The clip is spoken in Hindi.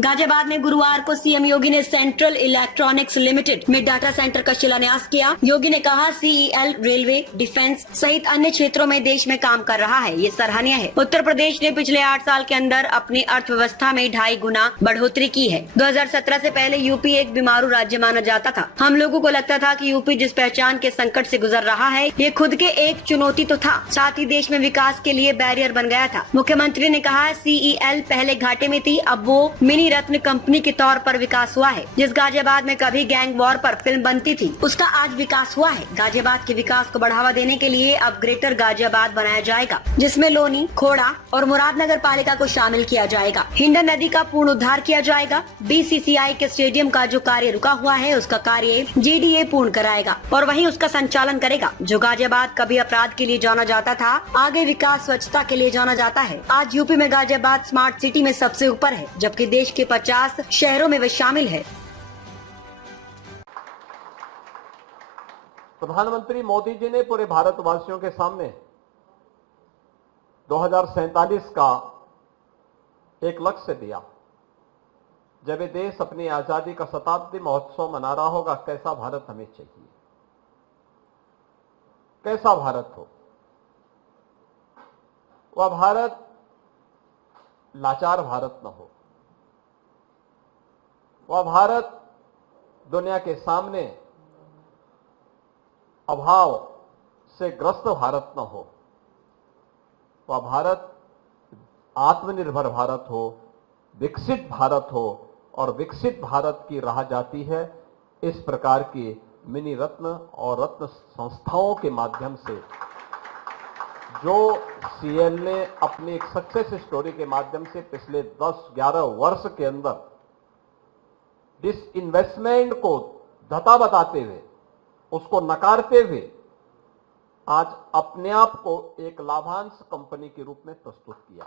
गाजियाबाद में गुरुवार को सीएम योगी ने सेंट्रल इलेक्ट्रॉनिक्स लिमिटेड में डाटा सेंटर का शिलान्यास किया। योगी ने कहा, सीईएल रेलवे, डिफेंस सहित अन्य क्षेत्रों में देश में काम कर रहा है, ये सराहनीय है। उत्तर प्रदेश ने पिछले 8 साल के अंदर अपनी अर्थव्यवस्था में 2.5 गुना बढ़ोतरी की है। 2017 से पहले यूपी एक बीमारू राज्य माना जाता था। हम लोगों को लगता था कि यूपी जिस पहचान के संकट से गुजर रहा है, ये खुद के एक चुनौती तो था, साथ ही देश में विकास के लिए बैरियर बन गया था। मुख्यमंत्री ने कहा, सीईएल पहले घाटे में थी, अब वो मिनी रत्न कंपनी के तौर पर विकास हुआ है। जिस गाजियाबाद में कभी गैंग वॉर पर फिल्म बनती थी, उसका आज विकास हुआ है। गाजियाबाद के विकास को बढ़ावा देने के लिए अब ग्रेटर गाजियाबाद बनाया जाएगा, जिसमें लोनी, खोड़ा और मुरादनगर पालिका को शामिल किया जाएगा। हिंडन नदी का पूर्ण उद्धार किया जाएगा। बीसीसीआई के स्टेडियम का जो कार्य रुका हुआ है, उसका कार्य जीडीए पूर्ण कराएगा और वहीं उसका संचालन करेगा। जो गाजियाबाद कभी अपराध के लिए जाना जाता था, आगे विकास स्वच्छता के लिए जाना जाता है। आज यूपी में गाजियाबाद स्मार्ट सिटी में सबसे ऊपर है, जबकि देश के 50 शहरों में वे शामिल है। प्रधानमंत्री मोदी जी ने पूरे भारतवासियों के सामने 2047 का एक लक्ष्य दिया। जब ये देश अपनी आजादी का शताब्दी महोत्सव मना रहा होगा, कैसा भारत हमें चाहिए, कैसा भारत हो। वह भारत लाचार भारत न हो, वह भारत दुनिया के सामने अभाव से ग्रस्त भारत न हो, वह भारत आत्मनिर्भर भारत हो, विकसित भारत हो और विकसित भारत की राह जाती है इस प्रकार की मिनी रत्न और रत्न संस्थाओं के माध्यम से, जो सीएल ने अपनी एक सक्सेस स्टोरी के माध्यम से पिछले 10-11 वर्ष के अंदर डिसइन्वेस्टमेंट को धता बताते हुए, उसको नकारते हुए आज अपने आप को एक लाभांश कंपनी के रूप में प्रस्तुत किया।